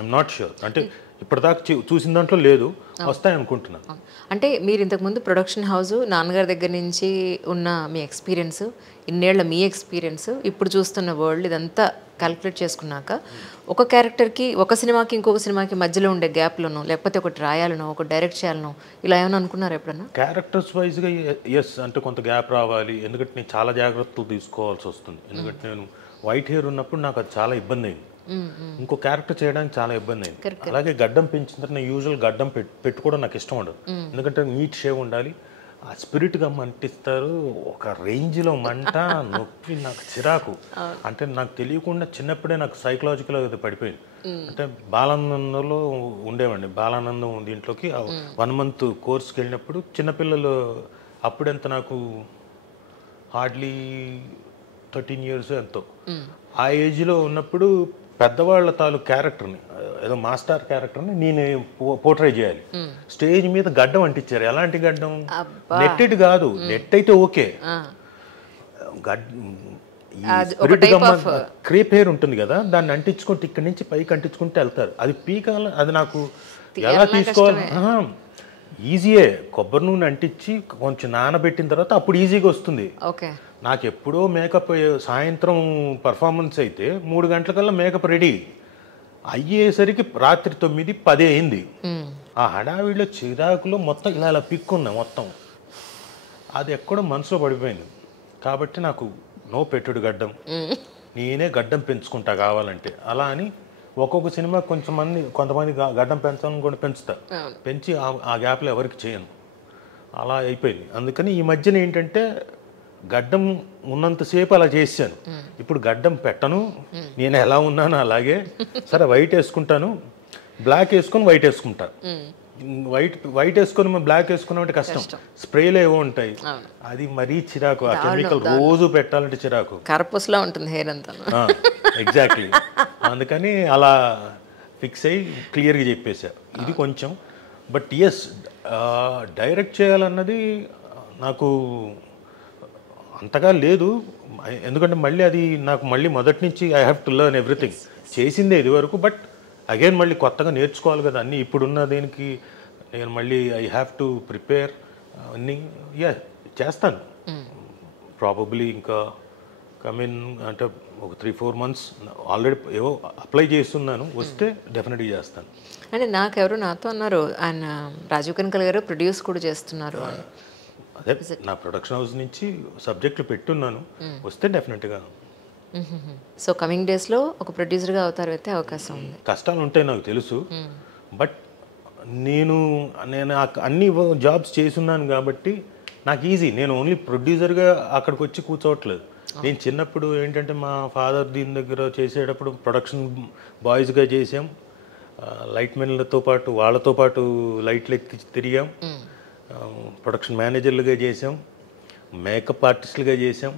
I'm not sure. అంటే ఇప్పటిదాకా చూసిన దాంట్లో లేదు, వస్తాయి అనుకుంటున్నాను. అంటే మీరు ఇంతకుముందు ప్రొడక్షన్ హౌస్ నాన్నగారి దగ్గర నుంచి ఉన్న మీ ఎక్స్పీరియన్స్, ఇన్నేళ్ల మీ ఎక్స్పీరియన్స్, ఇప్పుడు చూస్తున్న వరల్డ్, ఇదంతా క్యాలిక్యులేట్ చేసుకున్నాక ఒక క్యారెక్టర్కి ఒక సినిమాకి ఇంకొక సినిమాకి మధ్యలో ఉండే గ్యాప్లను, లేకపోతే ఒకటి రాయాలనో ఒక డైరెక్ట్ చేయాలనో ఇలా ఏమైనా అనుకున్నారు ఎప్పుడన్నా? క్యారెక్టర్స్ వైజ్గా ఎస్, అంటే కొంత గ్యాప్ రావాలి, ఎందుకంటే నేను చాలా జాగ్రత్తలు తీసుకోవాల్సి వస్తుంది. ఎందుకంటే నేను వైట్ హెయిర్ ఉన్నప్పుడు నాకు అది చాలా ఇబ్బంది అయింది, ఇంకో క్యారెక్టర్ చేయడానికి చాలా ఇబ్బంది అయింది. అలాగే గడ్డం పెంచిన తర్వాత నేను యూజువల్ గడ్డం పెట్టుకోవడం నాకు ఇష్టం ఉండదు, ఎందుకంటే నీట్ షేవ్ ఉండాలి. ఆ స్పిరిట్గా మంటిస్తారు, ఒక రేంజ్లో మంట, నొప్పి, నాకు చిరాకు. అంటే నాకు తెలియకుండా చిన్నప్పుడే నాకు సైకలాజికల్ అది పడిపోయింది. అంటే బాలానందంలో ఉండేవండి, బాలానందం దీంట్లోకి 1 month కోర్స్కి వెళ్ళినప్పుడు చిన్నపిల్లలు, అప్పుడెంత నాకు హార్డ్లీ 13 years ఎంతో, ఆ ఏజ్లో ఉన్నప్పుడు పెద్దవాళ్ళ తాలూకు క్యారెక్టర్ని, ఏదో మాస్టర్ క్యారెక్టర్ని నేను పోర్ట్రే చేయాలి. స్టేజ్ మీద గడ్డం అంటించారు. ఎలాంటి గడ్డం? నెట్టెడ్ కాదు, నెట్ అయితే ఓకే, క్రేప్ హెయిర్ ఉంటుంది కదా, దాన్ని అంటించుకుంటే ఇక్కడి నుంచి పైకి అంటించుకుంటే వెళ్తారు. అది పీకాల, అది నాకు ఎలా తీసుకోవాలి? ఈజీయే, కొబ్బరి నూనె అంటించి కొంచెం నానబెట్టిన తర్వాత అప్పుడు ఈజీగా వస్తుంది. నాకు ఎప్పుడో మేకప్ సాయంత్రం పర్ఫార్మెన్స్ అయితే 3 గంటలకల్లా మేకప్ రెడీ అయ్యేసరికి రాత్రి 9, 10 అయింది. ఆ హడావిడిలో చిరాకులో మొత్తం ఇలా పిక్కున్నా మొత్తం, అది ఎక్కడో మనసులో పడిపోయింది. కాబట్టి నాకు నో పెట్టుడు గడ్డం, నేనే గడ్డం పెంచుకుంటా కావాలంటే. అలా అని ఒక్కొక్క సినిమా కొంతమంది గడ్డం పెంచాలని కూడా పెంచుతా, పెంచి ఆ గ్యాప్లో ఎవరికి చేయను, అలా అయిపోయింది. అందుకని ఈ మధ్యన ఏంటంటే గడ్డం ఉన్నంతసేపు అలా చేశాను, ఇప్పుడు గడ్డం పెట్టను, నేను ఎలా ఉన్నాను అలాగే. సరే వైట్ వేసుకుంటాను, బ్లాక్ వేసుకొని వైట్ వేసుకుంటా. వైట్ వేసుకొని బ్లాక్ వేసుకున్నామంటే కష్టం, స్ప్రేలు ఏవో ఉంటాయి, అది మరీ చిరాకు. ఆ కెమికల్ రోజు పెట్టాలంటే చిరాకు, కర్పూసలా ఉంటుంది హెయిర్ అంతా. ఎగ్జాక్ట్లీ. అందుకని అలా ఫిక్స్ అయ్యి క్లియర్గా చెప్పేశా ఇది కొంచెం. బట్ ఎస్, డైరెక్ట్ చేయాలన్నది నాకు అంతగా లేదు, ఎందుకంటే మళ్ళీ అది నాకు మళ్ళీ మొదటి నుంచి I have to learn everything. చేసిందే ఇది వరకు, బట్ అగైన్ మళ్ళీ కొత్తగా నేర్చుకోవాలి కదా అన్నీ. ఇప్పుడున్న దేనికి నేను మళ్ళీ ఐ హ్యావ్ టు ప్రిపేర్ అన్నీ. చేస్తాను ప్రాబబ్లీ. ఇంకా కమిన్ అంటే ఒక 3-4 months ఆల్రెడీ ఏవో అప్లై చేస్తున్నాను, వస్తే డెఫినెట్గా చేస్తాను. అంటే నాకెవరు నాతో అన్నారు, ఆయన రాజీవ్ కనకాల గారు ప్రొడ్యూస్ కూడా చేస్తున్నారు. అదే నా ప్రొడక్షన్ హౌస్ నుంచి సబ్జెక్టులు పెట్టున్నాను, వస్తే డెఫినెట్గా. సో కమింగ్ డేస్లో ఒక ప్రొడ్యూసర్గా అవుతారు అయితే అవకాశం ఉంది. కష్టాలు ఉంటాయి నాకు తెలుసు, బట్ నేను అన్ని జాబ్స్ చేస్తున్నాను కాబట్టి నాకు ఈజీ. నేను ఓన్లీ ప్రొడ్యూసర్గా అక్కడికి వచ్చి కూర్చోవట్లేదు. నేను చిన్నప్పుడు ఏంటంటే మా ఫాదర్ దీని దగ్గర చేసేటప్పుడు ప్రొడక్షన్ బాయ్స్గా చేసాం, లైట్ మెన్లతో పాటు వాళ్ళతో పాటు లైట్లు ఎక్కి తిరిగాం, ప్రొడక్షన్ మేనేజర్లుగా చేసాం, మేకప్ ఆర్టిస్టులుగా చేసాం.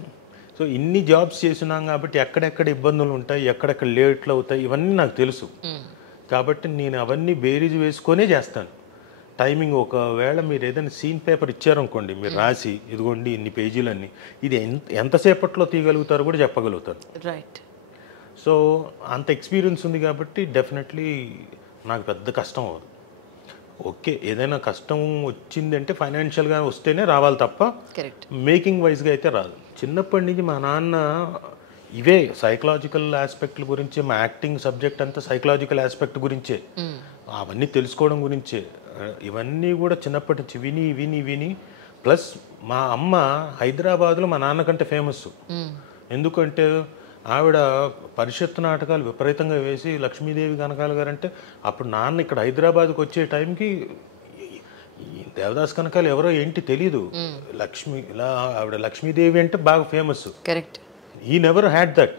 సో ఇన్ని జాబ్స్ చేస్తున్నాం కాబట్టి ఎక్కడెక్కడ ఇబ్బందులు ఉంటాయి, ఎక్కడెక్కడ లేట్లు అవుతాయి, ఇవన్నీ నాకు తెలుసు. కాబట్టి నేను అవన్నీ బేరీజ్ వేసుకొనే చేస్తాను. టైమింగ్, ఒకవేళ మీరు ఏదైనా సీన్ పేపర్ ఇచ్చారనుకోండి, మీరు రాసి ఇదిగోండి ఇన్ని పేజీలన్నీ, ఇది ఎంతసేపట్లో తీయగలుగుతారో కూడా చెప్పగలుగుతారు. రైట్. సో అంత ఎక్స్పీరియన్స్ ఉంది కాబట్టి డెఫినెట్లీ నాకు పెద్ద కష్టం అవ్వదు. ఓకే, ఏదైనా కష్టం వచ్చిందంటే ఫైనాన్షియల్గా వస్తేనే రావాలి తప్ప మేకింగ్ వైజ్గా అయితే రాదు. చిన్నప్పటి నుంచి మా నాన్న ఇవే సైకలాజికల్ ఆస్పెక్ట్ల గురించి, మా యాక్టింగ్ సబ్జెక్ట్ అంతా సైకలాజికల్ ఆస్పెక్ట్ గురించే, అవన్నీ తెలుసుకోవడం గురించే. ఇవన్నీ కూడా చిన్నప్పటి నుంచి విని విని విని, ప్లస్ మా అమ్మ హైదరాబాద్లో మా నాన్న కంటే ఫేమస్. ఎందుకంటే ఆవిడ పరిషత్తు నాటకాలు విపరీతంగా వేసి, లక్ష్మీదేవి కనకాల గారు అంటే అప్పుడు నాన్న ఇక్కడ హైదరాబాద్కి వచ్చే టైంకి దేవదాస్ కనకాలు ఎవరో ఏంటి తెలీదు, ఆవిడ లక్ష్మీదేవి అంటే బాగా ఫేమస్. కరెక్ట్. ఈ నెవర్ హ్యాడ్ దట్.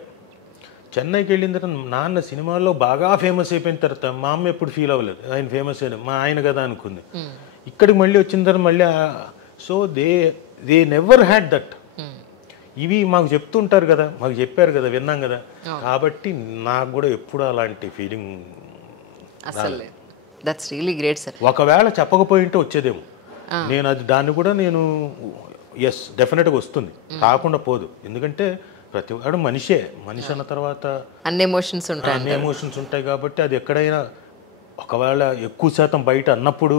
చెన్నైకి వెళ్ళిన తర్వాత నాన్న సినిమాల్లో బాగా ఫేమస్ అయిపోయిన తర్వాత మా అమ్మ ఎప్పుడు ఫీల్ అవ్వలేదు ఆయన ఫేమస్ అయిన, మా ఆయన కదా అనుకుంది. ఇక్కడికి మళ్ళీ వచ్చిన తర్వాత మళ్ళీ so they never had that. ఇవి మాకు చెప్తుంటారు కదా, మాకు చెప్పారు కదా, విన్నాం కదా, కాబట్టి నాకు కూడా ఎప్పుడు అలాంటి ఫీలింగ్ అసలు. That's really great sir. ఒకవేళ చెప్పకపోయింటే వచ్చేదేమో. నేను దాన్ని కూడా నేను ఎస్ డెఫినెట్గా వస్తుంది, కాకుండా పోదు. ఎందుకంటే ప్రతి వాడు మనిషి అన్న తర్వాత అన్ని ఎమోషన్స్ ఉంటాయి. అన్ని ఎమోషన్స్ ఉంటాయి కాబట్టి అది ఎక్కడైనా ఒకవేళ ఎక్కువ శాతం బయట అన్నప్పుడు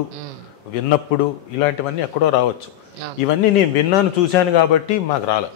విన్నప్పుడు ఇలాంటివన్నీ ఎక్కడో రావచ్చు. ఇవన్నీ నేను విన్నాను చూశాను కాబట్టి మాకు రాలేదు.